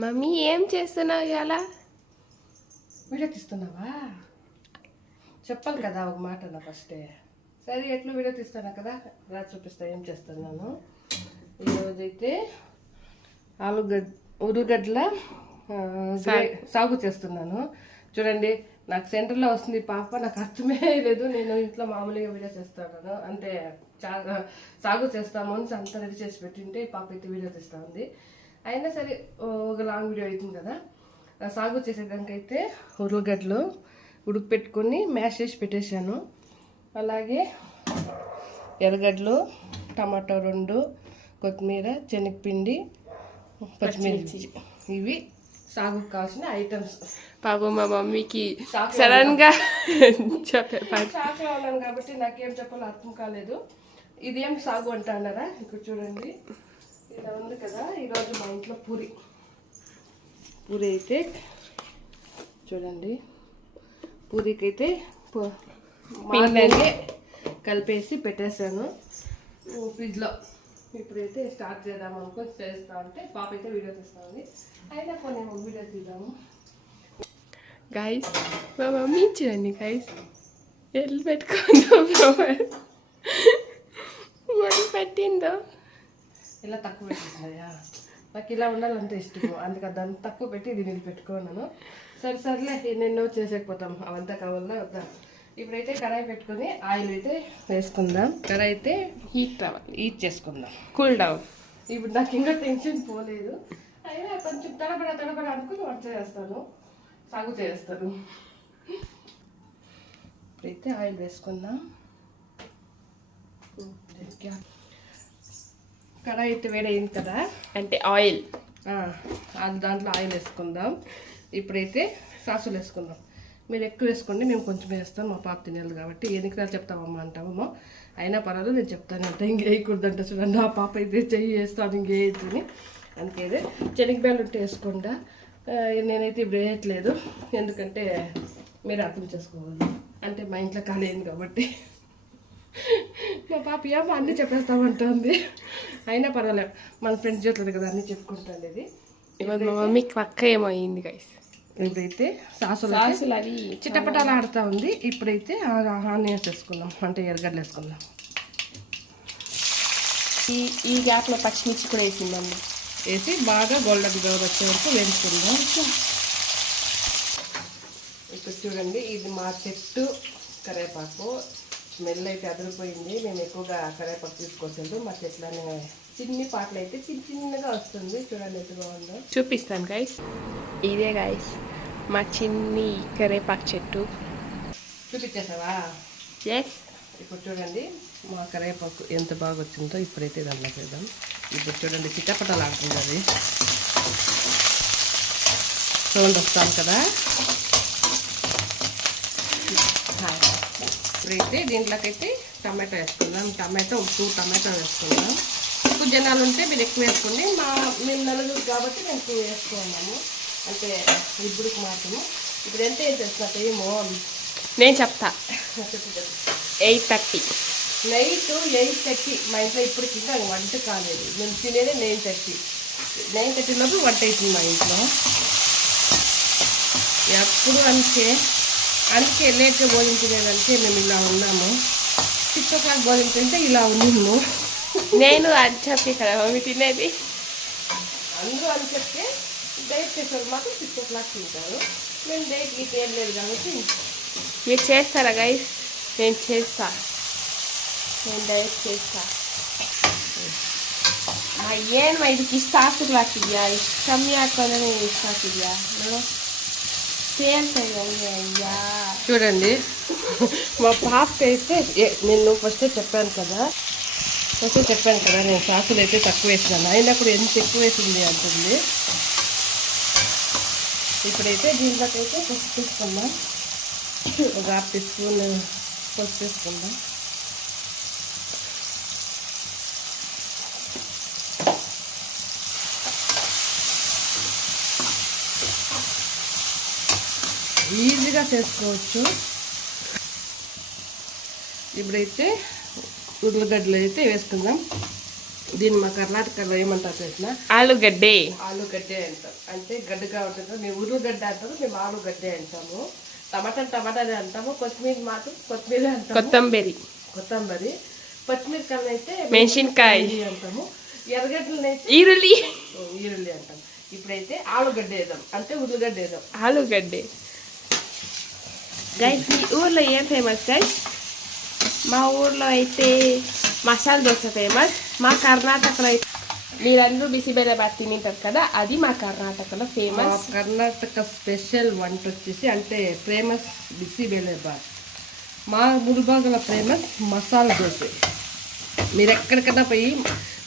Mummy ఏం చేస్తున్నావు ఇలా? వీడియో తీస్తున్నావా? చెప్పాలి కదా ఒక మాట నా ఫస్టే. సరే ఎట్లా వీడియో తీస్తాను కదా, రా చూపిస్తా ఏం చేస్తున్నాను. ఈరోజైతే ఉర్లగడ్డల సాగు చేస్తున్నాను. చూడండి, నాకు సెంటర్లో వస్తుంది పాప, నాకు అర్థమే లేదు. నేను ఇంట్లో మామూలుగా వీడియో చేస్తాను, అంటే సాగు చేస్తాము అని అంతా రెడీ చేసి పెట్టింటే పాప అయితే వీడియో తీస్తూ ఉంది. అయినా సరే ఒక లాంగ్ వీడియో అవుతుంది కదా. సాగు చేసేదానికైతే ఉర్లగడ్డలు ఉడకపెట్టుకొని మ్యాష్ చేసి పెట్టేశాను. అలాగే ఎర్రగడ్డలు, టమాటో 2, కొత్తిమీర, శనగపిండి, పచ్చిమిర్చి, ఇవి సాగుకు కావాల్సిన ఐటమ్స్. పాపం మా మమ్మీకి సడన్ గా షాక్లో ఉన్నాను కాబట్టి నాకేం చెప్పాలో అర్థం కాలేదు. ఇదేం సాగు అంటారా? ఇక్కడ చూడండి, ఇలా ఉంది కదా. ఈరోజు మా ఇంట్లో పూరి అయితే చూడండి, పూరీకైతే పిండి కలిపేసి పెట్టేశాను ఫ్రిడ్జ్లో. ఇప్పుడైతే స్టార్ట్ చేద్దాం అనుకో, చేస్తా అంటే పాప అయితే వీడియో తీస్తా ఉంది. అయినా కొన్ని వీడియో తీద్దాము. గైస్ మా మమ్మీ చూడండి గైస్, ఎల్లు పెట్టుకుందో మొదలు పెట్టిందో. ఇలా తక్కువ పెట్టేసాయా? నాకు ఇలా ఉండాలంటే ఇష్టము, అందుకని దాన్ని తక్కువ పెట్టి దీన్ని పెట్టుకున్నాను. సరేలే, ఎన్నెన్నో చేసేకపోతాం, అవంతా కావాలా వద్దా. ఇప్పుడైతే కడాయి పెట్టుకొని ఆయిల్ అయితే వేసుకుందాం. కడాయి అయితే హీట్ చేసుకుందాం, కూల్ డౌన్. ఇప్పుడు నాకు ఇంకా టెన్షన్ పోలేదు. అయినా కొంచెం తడబడ అనుకుని వంట చేస్తాను, సాగు చేస్తాను. ఇప్పుడైతే ఆయిల్ వేసుకుందాం. కడాయి అయితే వేడైంది కదా, అంటే ఆయిల్, దాంట్లో ఆయిల్ వేసుకుందాం. ఇప్పుడైతే సాసులు వేసుకుందాం. మీరు ఎక్కువ వేసుకోండి, మేము కొంచెం వేస్తాం, మా పాప తినేది కాబట్టి. ఎన్నికలు చెప్తామమ్మా అంటామమ్మా, అయినా పర్వాలేదు నేను చెప్తాను అంటే ఇంకేయకూడదంట. చూడండి, ఆ పాప అయితే చెయ్యి వేస్తాను ఇంకేయద్దని. అందుకే శనగబేలు ఉంటే వేసుకోండా, నేనైతే ఇప్పుడు వేయట్లేదు, ఎందుకంటే మీరు అర్థం చేసుకోవాలి. అంటే మా ఇంట్లో ఖాళీ అయింది కాబట్టి. మా పాప ఏమో అన్నీ చెప్పేస్తామంటుంది, అయినా పర్వాలేదు, మన ఫ్రెండ్స్ చేతులు కదా అన్నీ చెప్పుకుంటాను. ఇది మా మమ్మీకి పక్క ఏమో అయింది గైస్. ఇప్పుడైతే సాసులు అది చిట్టపటాలు ఆడుతూ ఉంది. ఇప్పుడైతే ఆనియన్స్ వేసుకుందాం, అంటే ఎర్రగడ్డలు వేసుకుందాం. ఈ గ్యాప్లో పచ్చిమిర్చి కూడా వేసిందండి, వేసి బాగా గోల్డెన్ బ్రౌన్ వచ్చే వరకు వేసుకుందాం. ఇప్పుడు చూడండి, ఇది మా చెట్టు కరివేపాకు. స్మెల్ అయితే అదిరిపోయింది. మేము ఎక్కువగా కరివేపాకు తీసుకోవచ్చలేదు, మా చెట్లనే చిన్ని పాటలు అయితే చిన్నగా వస్తుంది. చూడండి ఎంత బాగుందో, చూపిస్తాను గైస్. ఇదే గైస్ మా చిన్ని కరివేపాకు చెట్టు. చూపించేసావా? ఎస్. ఇప్పుడు చూడండి మా కరివేపాకు ఎంత బాగా వచ్చిందో. ఇప్పుడైతే దాంట్లో వేద్దాం. ఇప్పుడు చూడండి, చిట్టపట్టలు ఆడుతుంది, అది సౌండ్ వస్తాను కదా. ఇప్పుడైతే దీంట్లోకైతే టమాటో వేసుకుందాం. టమాటో 2 టమాటో వేసుకుందాం. ఎక్కువ జనాలు ఉంటే మీరు ఎక్కువ వేసుకోండి, మేము నలుగురు కాబట్టి మేము 2 వేసుకున్నాము, అంటే ఇప్పుడుకి మాత్రము. ఇప్పుడు ఎంత ఏం చేస్తున్నా ఏమో నేను చెప్తా. 8:30 నైట్ 8:30 మా ఇంట్లో. ఇప్పటికి ఇంకా వంట కాలేదు, మేము తినేది 9:30 లోపు వంట అవుతుంది మా ఇంట్లో. ఎప్పుడు అందుకే లేట్గా భోజనం తినేదంటే మేము ఇలా ఉన్నాము. 6 o'clock భోజనం తింటే ఇలా ఉన్నాము. నేను అది చెప్పి కదా మమ్మీ తినేది. అందరూ అని చెప్తే డైట్ చేసేవాళ్ళు మాత్రం 6 o'clock తింటారు. మేము డైట్ గీట్ ఏం లేదు కాబట్టి. మీరు చేస్తారా గైస్? నేను చేస్తా, నేను ಡಯಟ್ చేస్తా. ಏನು ಇದಕ್ಕೆ ಇಷ್ಟು ಸಾಸಿಗೆ ಹಾಕಿದ್ಯಾ? ಇಷ್ಟು ಕಮ್ಮಿ ಹಾಕೋದ್ರೆ ಇಷ್ಟು ಹಾಕಿದ್ಯಾ? అయ్యా చూడండి, మా పాపకి అయితే నేను ఫస్టే చెప్పాను కదా, నేను సాసులు అయితే తక్కువ వేసినాను, అయినప్పుడు ఎంత ఎక్కువ వేసింది అంటుంది. ఇప్పుడైతే దీంట్లోకైతే పసుపు తీసుకుందాం, ఒక 1/2 teaspoon పసుపు తీసుకుందాం. ఈజీగా చేసుకోవచ్చు. ఇప్పుడైతే ఉర్లగడ్డలు అయితే వేసుకుందాం. దీన్ని మా కర్ణాటకలో ఏమంటారు తెలిసిన ఆలుగడ్డే. ఆలుగడ్డే అంటాం. అంటే గడ్డగా ఉంటుంది. మేము ఉర్రుగడ్డ అంటాము, మేము ఆలుగడ్డే అంటాము. టమాటానే అంటాము. కొత్తిమీర మాత్రం కొత్తిమీర అంటాము. కొత్తంబరి. పచ్చిమిరకాయలు అయితే మెంషిన్కాయ అంటాము. ఎర్రగడ్డలను అయితే ఈరుల్లి అంటాం. ఇప్పుడైతే ఆలుగడ్డ వేద్దాం, అంటే ఉల్లిగడ్డ వేద్దాం. ఆలుగడ్డే. గైస్ మీ ఊర్లో ఏం ఫేమస్ గైస్? మా ఊర్లో అయితే మసాలా దోశ ఫేమస్. మా కర్ణాటకలో అయితే మీరందరూ బిసిబెల్లబాత్ తింటారు కదా, అది మా కర్ణాటకలో ఫేమస్. కర్ణాటక స్పెషల్ వంట వచ్చేసి అంటే ఫేమస్ బిసిబెల్లబాత్. మా ముల్బాగుల ఫేమస్ మసాలా దోశ. మీరు ఎక్కడికైనా పోయి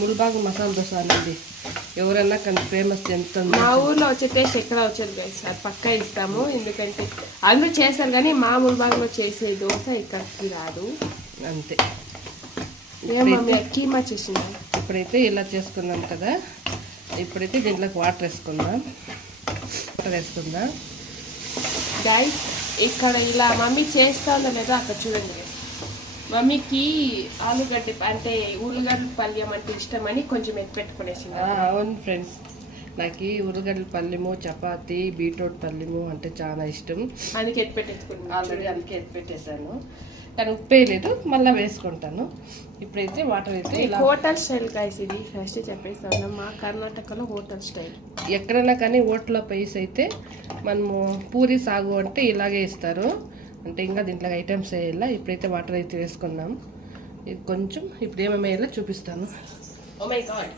ముల్బాగు మసాలా దోశ అనేది ఎవరన్నా కానీ ఫేమస్. ఎంత మా ఊర్లో వచ్చే టేస్ట్ ఎక్కడ వచ్చేది గైస్, అది పక్కా ఇస్తాము. ఎందుకంటే అందరూ చేస్తారు కానీ మా ముల్బాగులో చేసే దోశ ఇక్కడికి రాదు అంతే. కీమా చేసిందా? ఇప్పుడైతే ఇలా చేసుకున్నాం కదా, ఇప్పుడైతే దీంట్లోకి వాటర్ వేసుకుందాం. గైస్ ఇక్కడ ఇలా మమ్మీ చేస్తా ఉందో లేదో అక్కడ చూడండి. మమ్మీకి ఆలుగడ్డ అంటే ఉల్లిగడ్డ పల్యం అంటే ఇష్టమని కొంచెం పెట్టుకునేసింది. అవును ఫ్రెండ్స్, నాకు ఉల్లిగడ్డల పల్లెము, చపాతి, బీట్రూట్ పల్లెము అంటే చాలా ఇష్టం. అందుకే ఎత్తిపెట్టేసుకున్నాను. ఆల్రెడీ అందుకే ఎత్తిపెట్టేసాను, కానీ ఉప్పే లేదు, మళ్ళీ వేసుకుంటాను. ఇప్పుడైతే వాటర్ అయితే హోటల్ స్టైల్ గైస్. ఇది ఫస్ట్ చెప్పేస్తాను, మా కర్ణాటకలో హోటల్ స్టైల్. ఎక్కడైనా కానీ హోటల్లో పైస్ అయితే మనము పూరి సాగు అంటే ఇలాగే ఇస్తారు. అంటే ఇంకా దీంట్లో ఐటమ్స్ వేయాల. ఇప్పుడైతే వాటర్ అయితే వేసుకున్నాం. ఇది కొంచెం ఇప్పుడు ఏమేమి వేయాలో చూపిస్తాను. Oh my god.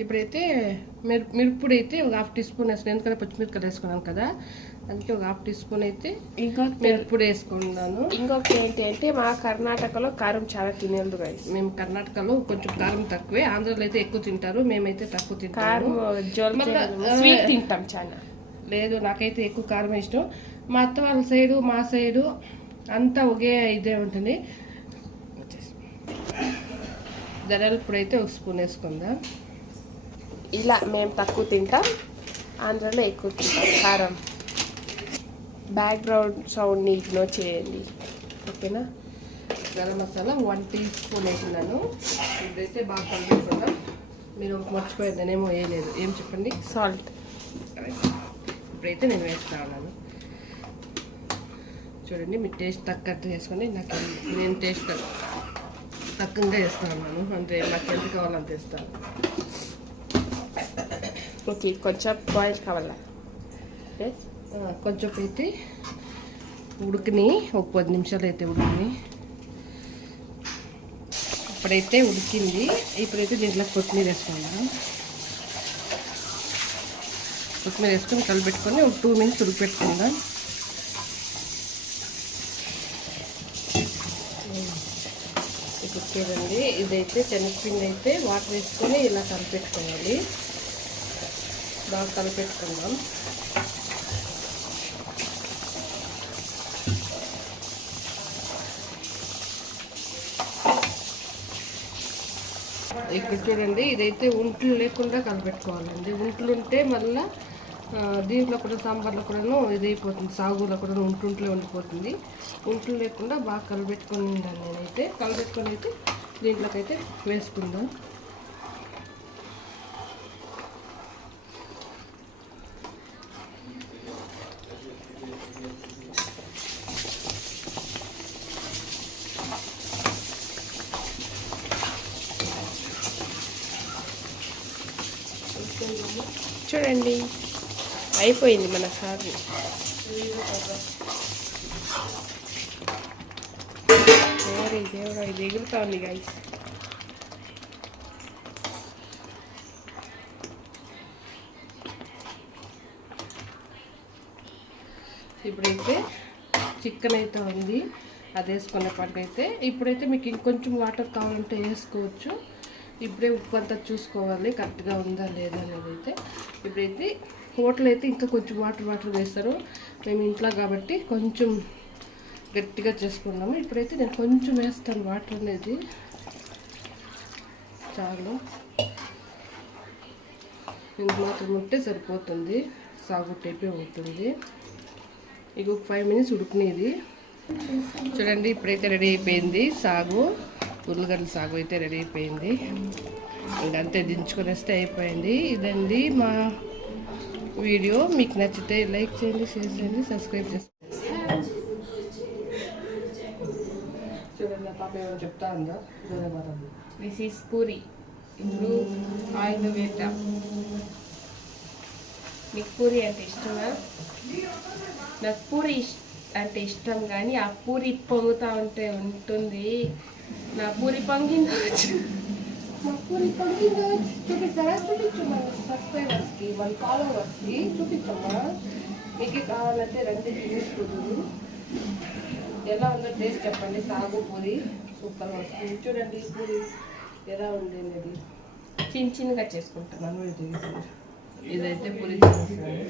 ఇప్పుడైతే మిరప్పొడి అయితే ఒక 1/2 టీ స్పూన్ వేసుకున్నాను, ఎందుకంటే పచ్చిమిరపకాయలు వేసుకున్నాను కదా, అందుకే ఒక 1/2 టీ స్పూన్ అయితే మిరప్పొడి వేసుకున్నాను. ఇంకొకటి ఏంటి అంటే మా కర్ణాటకలో కారం చాలా తినేది గైస్. మేము కర్ణాటకలో కొంచెం కారం తక్కువే, ఆంధ్రాలో అయితే ఎక్కువ తింటారు, మేమైతే తక్కువ తింటాము. స్వీట్ తింటాం చాలా. లేదు, నాకైతే ఎక్కువ కారం ఇష్టం. మా అత్త వాళ్ళ సైడు మా సైడు అంతా ఒకే ఇదే ఉంటుంది. ధనియాల పొడి అయితే ఒక స్పూన్ వేసుకుందాం. ఇలా మేము తక్కువ తింటాం, ఆంధ్రాలో ఎక్కువ తింటాం కారం. బ్యాక్గ్రౌండ్ సౌండ్ని ఇగ్నోర్ చేయండి, ఓకేనా? గరం మసాలా 1 టీ స్పూన్ వేసినాను. ఇప్పుడైతే బాగా కలుపుకుందాం. మీరు మర్చిపోయేది, నేనేమో వేయలేదు. ఏం చెప్పండి? సాల్ట్. ఇప్పుడైతే నేను వేస్తా ఉన్నాను. చూడండి, మీ టేస్ట్ తగ్గట్టు వేసుకొని. నేను టేస్ట్ తక్కువగా వేస్తా ఉన్నాను, అంటే నాకు ఎంత కావాలంత వేస్తాను. ఓకే, కొంచెం బాయిల్ కావాలా? కొంచెం అయితే ఉడికిని, ఒక 10 నిమిషాలు అయితే ఉడికిని. ఇప్పుడైతే ఉడికింది. ఇప్పుడైతే దీంట్లో కొత్తిమీర వేసుకుందాం. కొత్తిమీర వేసుకొని కలిపెట్టుకొని ఒక 2 మినిట్స్ ఉడికిపెట్టుకుందాం. చూడండి, ఇదైతే శనగపిండి అయితే వాటర్ వేసుకొని ఇలా కలిపెట్టుకోవాలి. బాగా కలిపెట్టుకుందాం. ఇప్పుడు చూడండి, ఇదైతే ఉంట్లు లేకుండా కలిపెట్టుకోవాలండి. ఉంట్లు ఉంటే మళ్ళీ దీంట్లో కూడా సాంబార్లో కూడాను ఇది అయిపోతుంది, సాగులో కూడా ఉంటుంట్లే ఉండిపోతుంది. ఉంట్లు లేకుండా బాగా కలిపెట్టుకొని ఉండాలి. నేనైతే కలిపెట్టుకొని అయితే దీంట్లోకైతే వేసుకుందాం. చూడండి, అయిపోయింది మన సాగు. దేవుడా, ఇది ఎగురుతా ఉంది గైస్. ఇప్పుడైతే చికెన్ అయితే ఉంది, అది వేసుకునేపాటికైతే. ఇప్పుడైతే మీకు ఇంకొంచెం వాటర్ కావాలంటే వేసుకోవచ్చు. ఇప్పుడే ఉప్పు అంతా చూసుకోవాలి కరెక్ట్గా ఉందా లేదా అనేది అయితే. ఇప్పుడైతే హోటల్ అయితే ఇంకా కొంచెం వాటర్ వేస్తారు, మేము ఇంట్లో కాబట్టి కొంచెం గట్టిగా చేసుకున్నాము. ఇప్పుడైతే నేను కొంచెం వేస్తాను వాటర్ అనేది, చాలు. ఇంత మాత్రం ఉంటే సరిపోతుంది, సాగు టైపే ఉంటుంది. ఇక 5 మినిట్స్ ఉడికినది. చూడండి, ఇప్పుడైతే రెడీ అయిపోయింది సాగు. ఉర్లగడ్డల సాగు అయితే రెడీ అయిపోయింది. ఇంకంతే దించుకొని వస్తే అయిపోయింది. ఇదండి మా వీడియో. మీకు నచ్చితే లైక్ చేయండి, షేర్ చేయండి, సబ్స్క్రైబ్ చేయండి. చూడండి పాప ఏమైనా చెప్తా ఉందా? This is puri. ఇప్పుడు ఆయిల్ వేద్దాం. మీకు పూరి అంటే ఇష్టమా? నాకు పూరి అంటే ఇష్టం, కానీ ఆ పూరి పొంగుతూ ఉంటే ఉంటుంది. నా పూరి పొంగింది. మా పూరి పొంగింది. చూపిస్తారా? చూపించు మన సబ్స్క్రైబర్స్కి, మన ఫాలోవర్స్కి చూపించమ్మా. మీకు కావాలంటే రండి తీసుకుంటారు. ఎలా ఉందో టేస్ట్ చెప్పండి. సాగు పూరి సూపర్గా వస్తుంది. చూడండి పూరి ఎలా ఉంది అనేది. చిన్న చిన్నగా చేసుకుంటున్నాను. ఇదైతే పూరి చేసేసాము,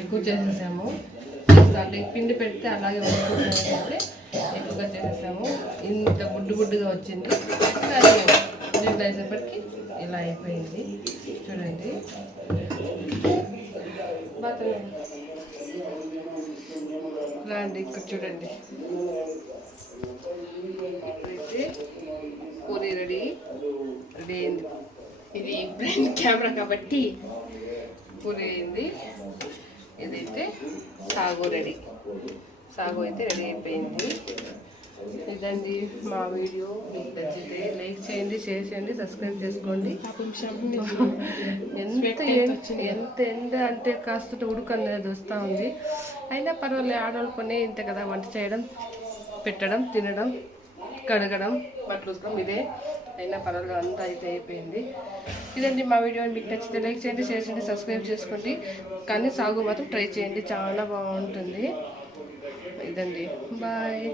ఎక్కువ చేసేసాము. దాంట్లో పిండి పెడితే అలాగే వస్తుంది, ఎక్కువగా చేసేసాము. ఇంత గుడ్డుగా వచ్చింది. కానీ దీంట్లో వేసేపటికి ఇలా అయిపోయింది. చూడండి రండి ఇక్కడ చూడండి. అయితే పూరి రెడీ అయింది. ఇది బ్రైన్ కెమెరా కాబట్టి పూరి అయింది. ఇదైతే సాగు రెడీ. సాగు అయితే రెడీ అయిపోయింది. ఇదండి మా వీడియో. మీకు నచ్చితే లైక్ చేయండి, షేర్ చేయండి, సబ్స్క్రైబ్ చేసుకోండి. ఎంత ఎండ అంటే కాస్త ఉడుకు అనేది వస్తూ ఉంది. అయినా పర్వాలేదు, ఆడవాళ్ళు కొన్ని ఇంత కదా, వంట చేయడం, పెట్టడం, తినడం, కడగడం, బట్టలు ఉతకడం ఇదే. అయినా పర్వాలేదు, అంతా అయితే అయిపోయింది. ఇదండి మా వీడియో. మీకు నచ్చితే లైక్ చేయండి, షేర్ చేయండి, సబ్స్క్రైబ్ చేసుకోండి. కానీ సాగు మాత్రం ట్రై చేయండి, చాలా బాగుంటుంది. ఇదండి, బాయ్.